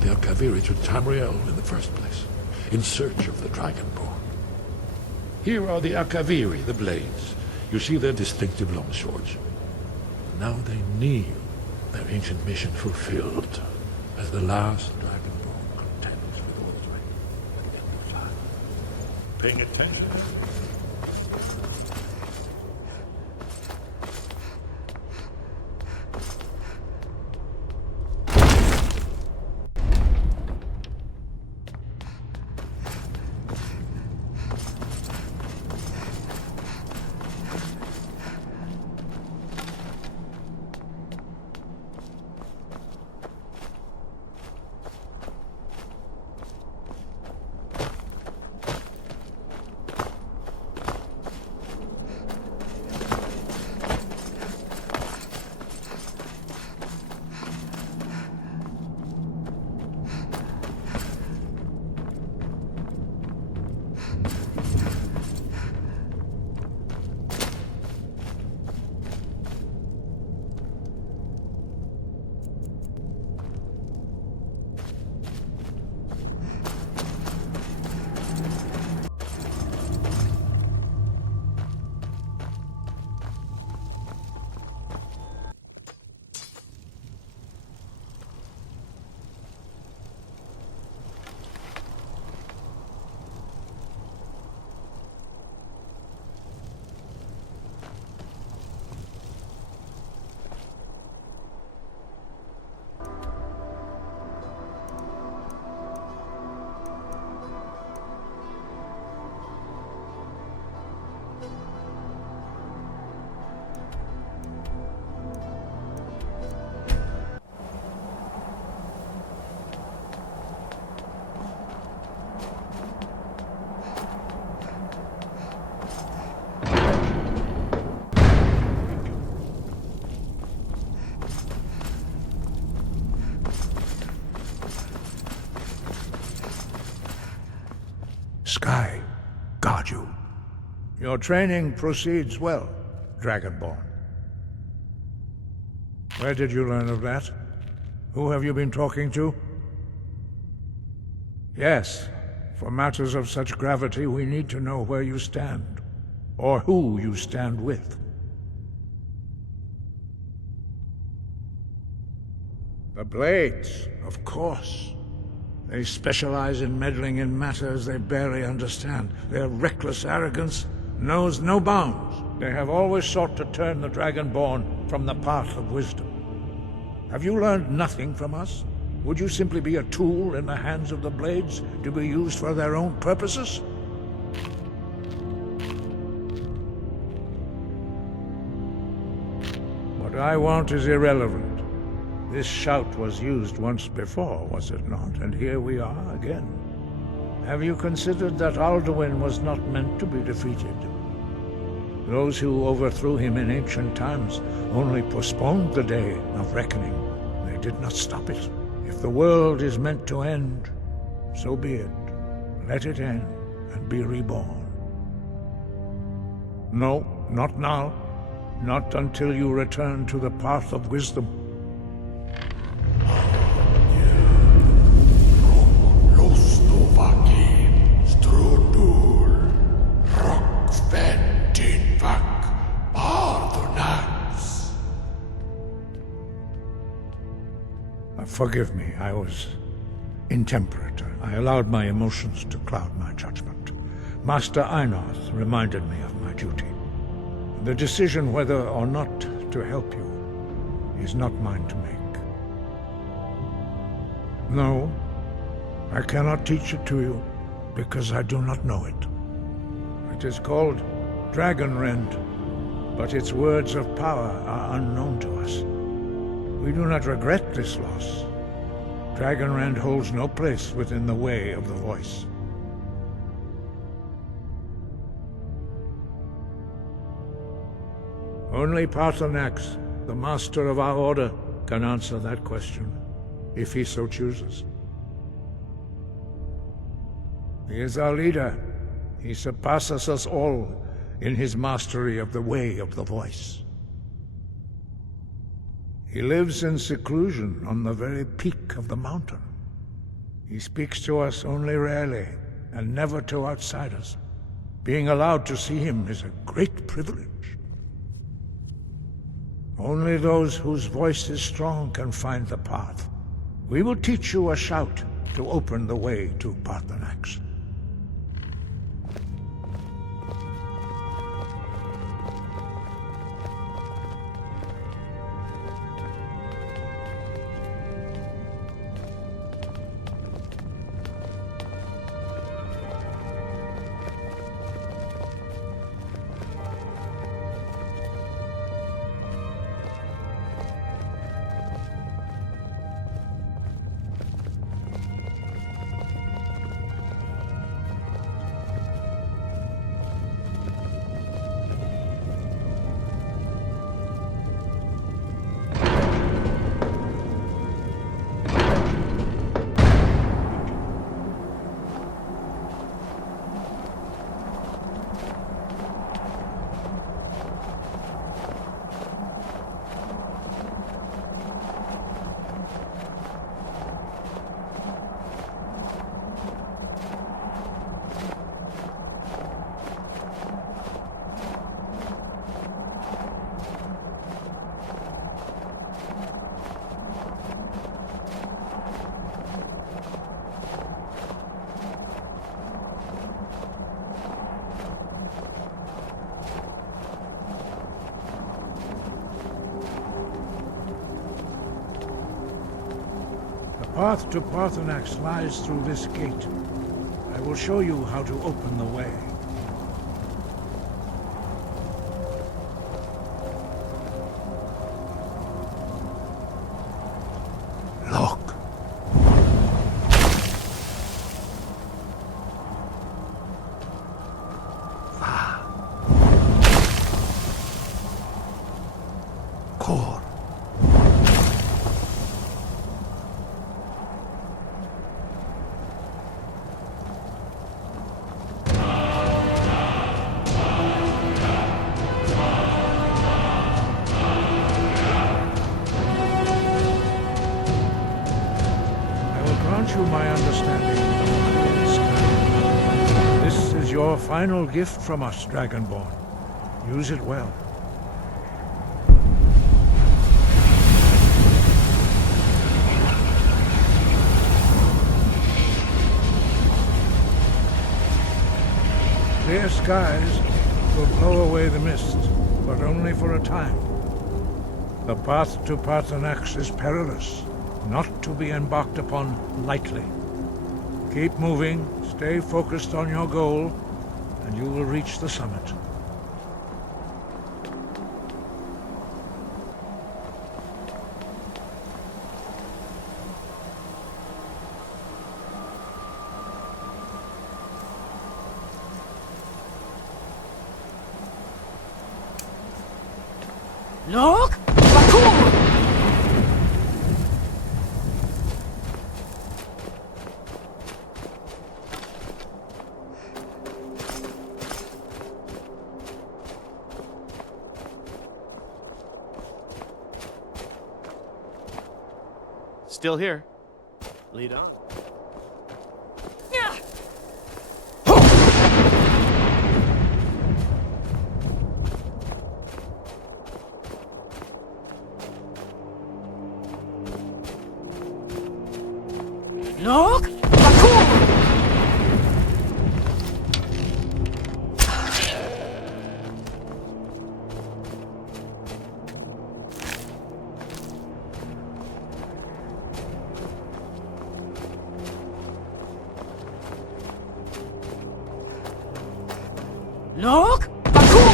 the Alkaviri to Tamriel in the first place, in search of the Dragonborn. Here are the Alkaviri, the blades. You see their distinctive long swords. Now they kneel, their ancient mission fulfilled, as the last Dragonborn contends with Ulthred at the end of time. Paying attention? Sky, guard you. Your training proceeds well, Dragonborn. Where did you learn of that? Who have you been talking to? Yes, for matters of such gravity, we need to know where you stand, or who you stand with. The Blades, of course. They specialize in meddling in matters they barely understand. Their reckless arrogance knows no bounds. They have always sought to turn the Dragonborn from the path of wisdom. Have you learned nothing from us? Would you simply be a tool in the hands of the Blades to be used for their own purposes? What I want is irrelevant. This shout was used once before, was it not? And here we are again. Have you considered that Alduin was not meant to be defeated? Those who overthrew him in ancient times only postponed the day of reckoning. They did not stop it. If the world is meant to end, so be it. Let it end and be reborn. No, not now. Not until you return to the path of wisdom. Forgive me, I was intemperate. I allowed my emotions to cloud my judgment. Master Einarth reminded me of my duty. The decision whether or not to help you is not mine to make. No, I cannot teach it to you because I do not know it. It is called Dragon Rend, but its words of power are unknown to us. We do not regret this loss. Dragon Rend holds no place within the way of the voice. Only Paarthurnax, the master of our order, can answer that question, if he so chooses. He is our leader. He surpasses us all in his mastery of the way of the voice. He lives in seclusion on the very peak of the mountain. He speaks to us only rarely, and never to outsiders. Being allowed to see him is a great privilege. Only those whose voice is strong can find the path. We will teach you a shout to open the way to Paarthurnax. The path to Paarthurnax lies through this gate. I will show you how to open the way. Look. Core. You my understanding of Skyrim. This is your final gift from us, Dragonborn. Use it well. Clear skies will blow away the mist, but only for a time. The path to Paarthurnax is perilous, not to be embarked upon lightly. Keep moving, stay focused on your goal, and you will reach the summit. Look! Bakur! Still here. Lead on. Look! Bakur! Look! Bakur!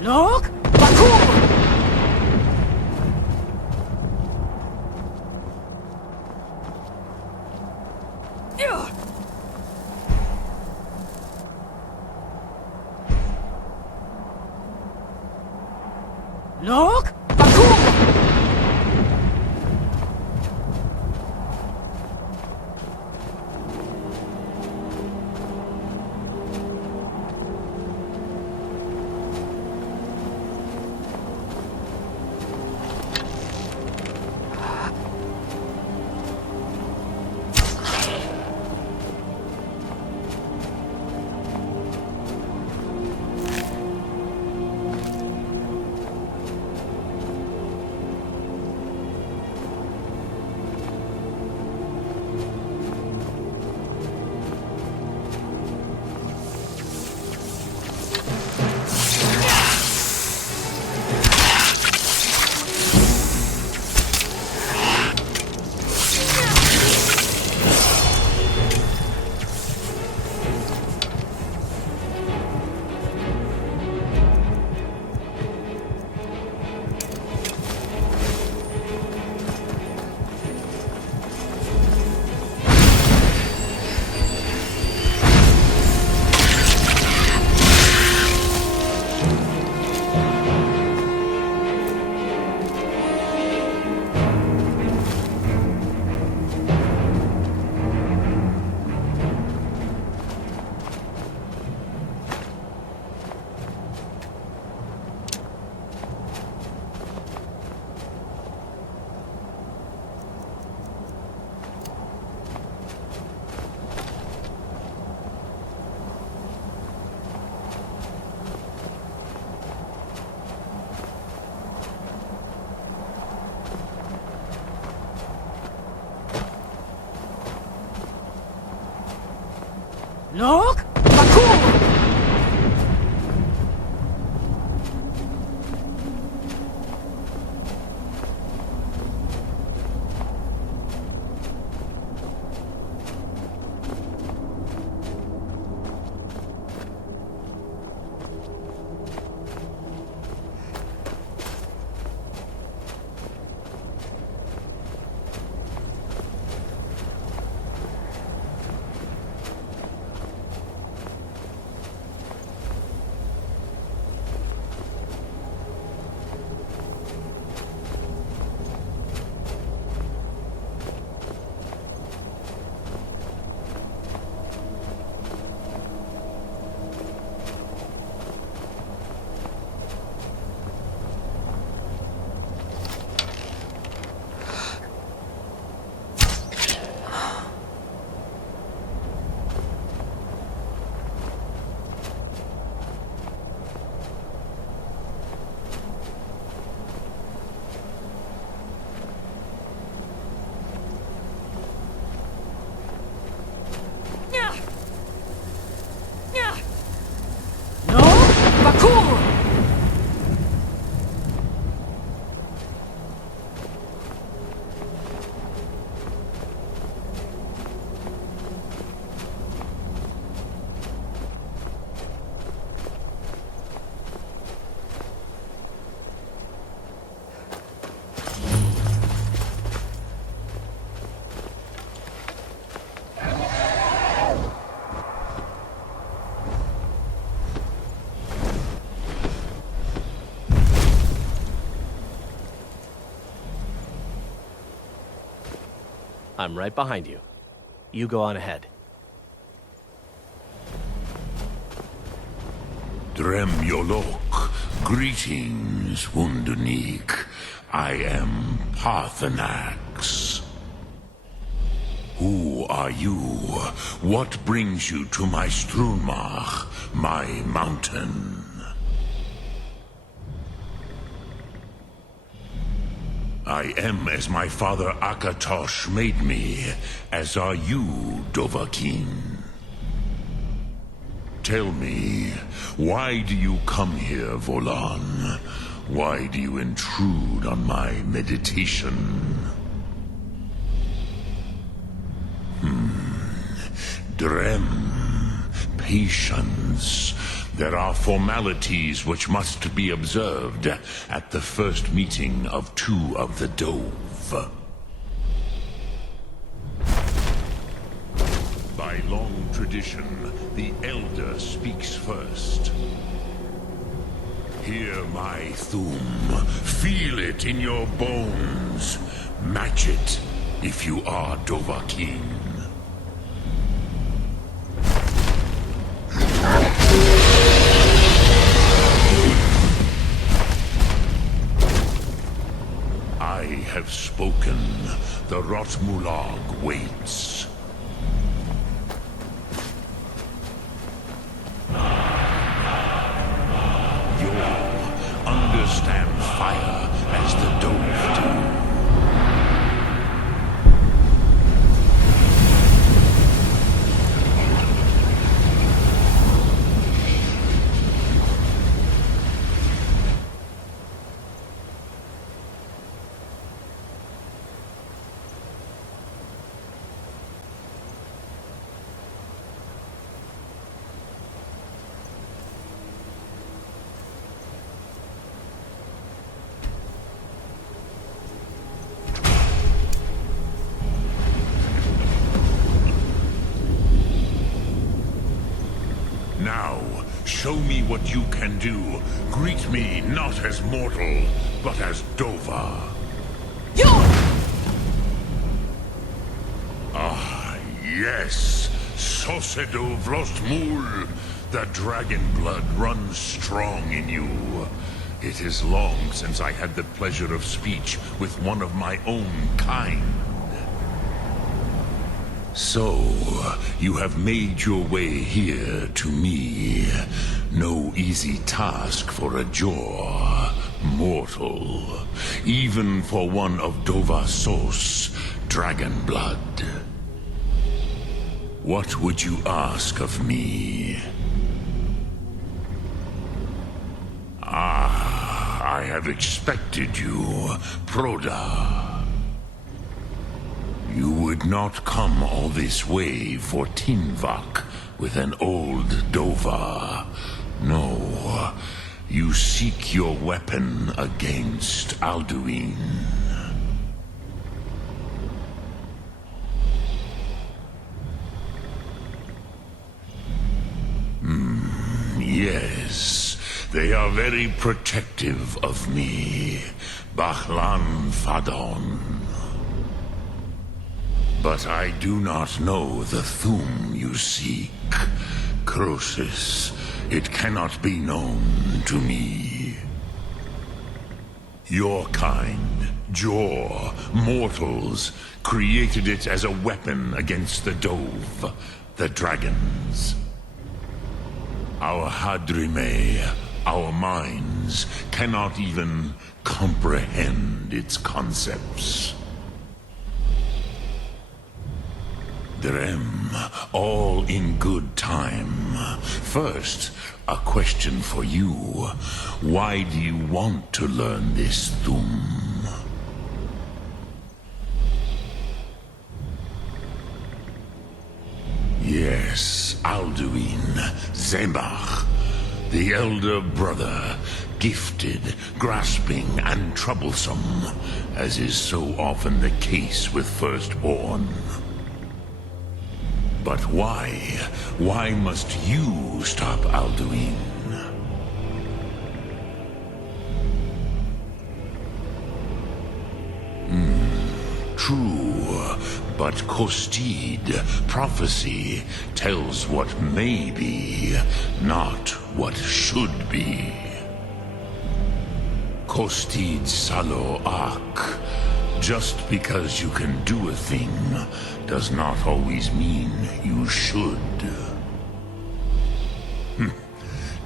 Lok Bakur! Lok Bakur! Lok Bakur! Bakur! I'm right behind you. You go on ahead. Drem Yolok, greetings, Wunderneek. I am Paarthurnax. Who are you? What brings you to my Strunmach, my mountain? I am as my father Akatosh made me, as are you, Dovahkiin. Tell me, why do you come here, Volan? Why do you intrude on my meditation? Drem, patience. There are formalities which must be observed at the first meeting of two of the Dove. By long tradition, the Elder speaks first. Hear my Thum. Feel it in your bones. Match it if you are Dovahkiin. I have spoken. The Rotmulag waits. You'll understand fire as the Dove do. Now, show me what you can do. Greet me not as mortal, but as Dova. Ah, yes. Sosedo Vrostmul. The dragon blood runs strong in you. It is long since I had the pleasure of speech with one of my own kind. So, you have made your way here to me. No easy task for a Jor, mortal. Even for one of Dovahsos, dragon blood. What would you ask of me? Ah, I have expected you, Proda. You would not come all this way for Tinvak with an old Dova. No, you seek your weapon against Alduin. Yes, they are very protective of me. Bahlan Fadon. But I do not know the Thum you seek. Croesus, it cannot be known to me. Your kind, Jor, mortals, created it as a weapon against the Dove, the dragons. Our Hadrime, our minds, cannot even comprehend its concepts. Drem, all in good time. First, a question for you. Why do you want to learn this Thum? Yes, Alduin, Zebach, the elder brother, gifted, grasping, and troublesome, as is so often the case with Firstborn. But why? Why must you stop Alduin? True, but Kostid, prophecy, tells what may be, not what should be. Kostid Salo Ak. Just because you can do a thing does not always mean you should.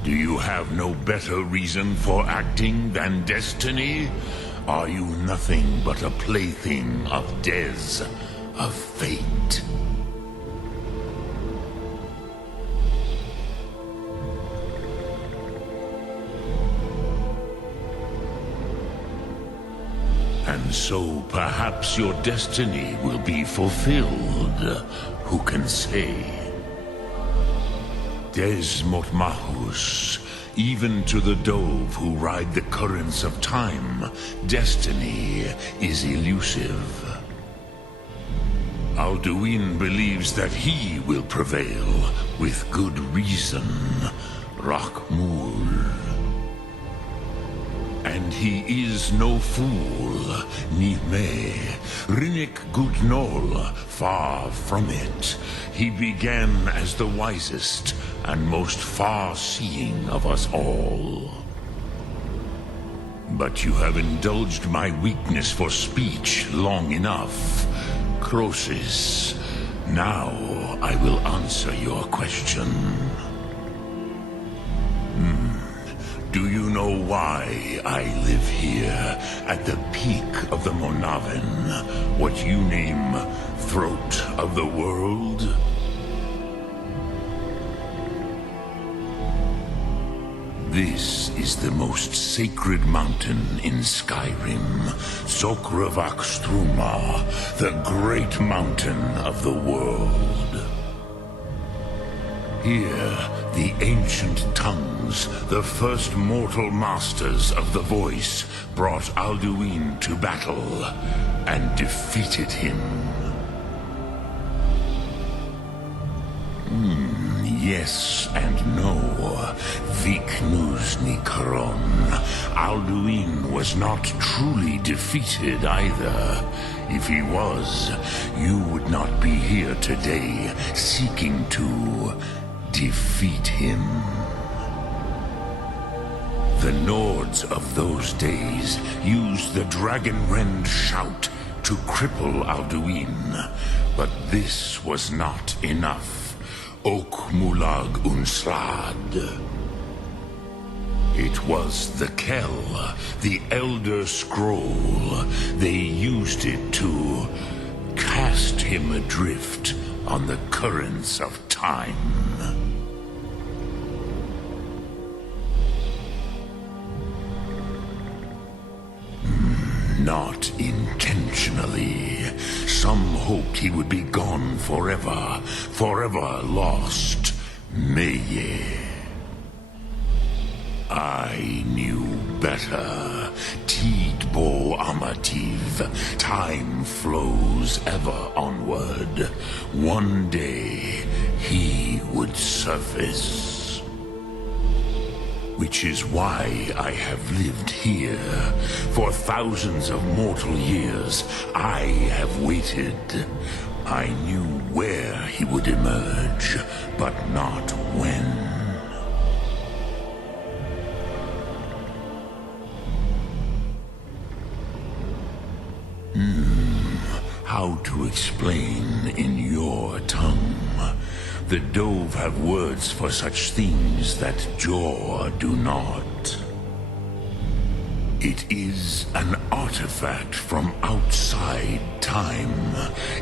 Do you have no better reason for acting than destiny? Are you nothing but a plaything of Dez, of fate? And so perhaps your destiny will be fulfilled. Who can say? Des Motmahus, even to the dove who ride the currents of time, destiny is elusive. Alduin believes that he will prevail, with good reason, Rakmul. And he is no fool, Nime, Rinnik Gutnol, far from it. He began as the wisest and most far-seeing of us all. But you have indulged my weakness for speech long enough, Croesus. Now I will answer your question. Do you know why I live here, at the peak of the Monavin, what you name Throat of the World? This is the most sacred mountain in Skyrim, Zokravak Struma, the great mountain of the world. Here, the ancient tongues, the first mortal masters of the voice, brought Alduin to battle and defeated him. Yes and no. Viknus Nikaron. Alduin was not truly defeated either. If he was, you would not be here today seeking to defeat him. The Nords of those days used the dragon rend shout to cripple Alduin, but this was not enough. Ok Mulag Unslad. It was the Kell, the Elder Scroll. They used it to cast him adrift on the currents of time. Not intentionally. Some hoped he would be gone forever, forever lost. Meye. I knew better. Tidbo Amativ. Time flows ever onward. One day, he would surface. Which is why I have lived here. For thousands of mortal years, I have waited. I knew where he would emerge, but not when. How to explain in your tongue? The Dove have words for such things that Jor do not. It is an artifact from outside time.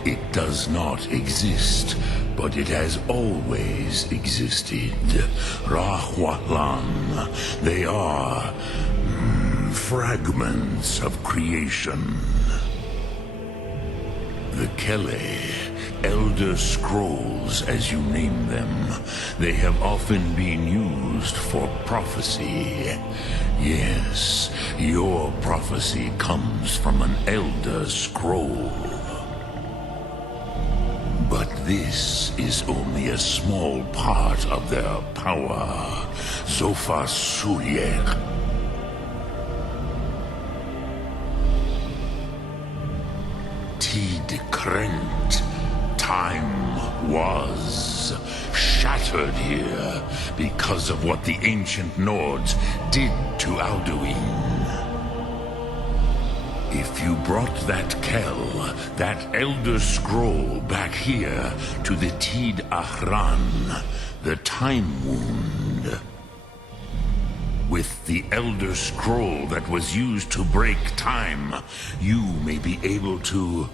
It does not exist, but it has always existed. Rahwalan. They are fragments of creation. The Kele, Elder Scrolls as you name them, they have often been used for prophecy. Yes, your prophecy comes from an Elder Scroll. But this is only a small part of their power. Zofa Suryek. Tid Krent. Time was shattered here because of what the ancient Nords did to Alduin. If you brought that Kell, that Elder Scroll back here to the Tid Ahran, the Time Wound, with the Elder Scroll that was used to break time, you may be able to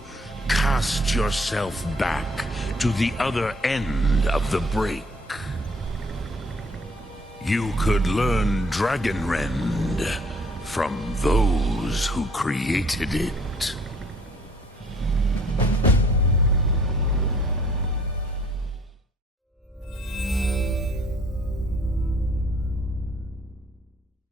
cast yourself back to the other end of the break. You could learn Dragon Rend from those who created it.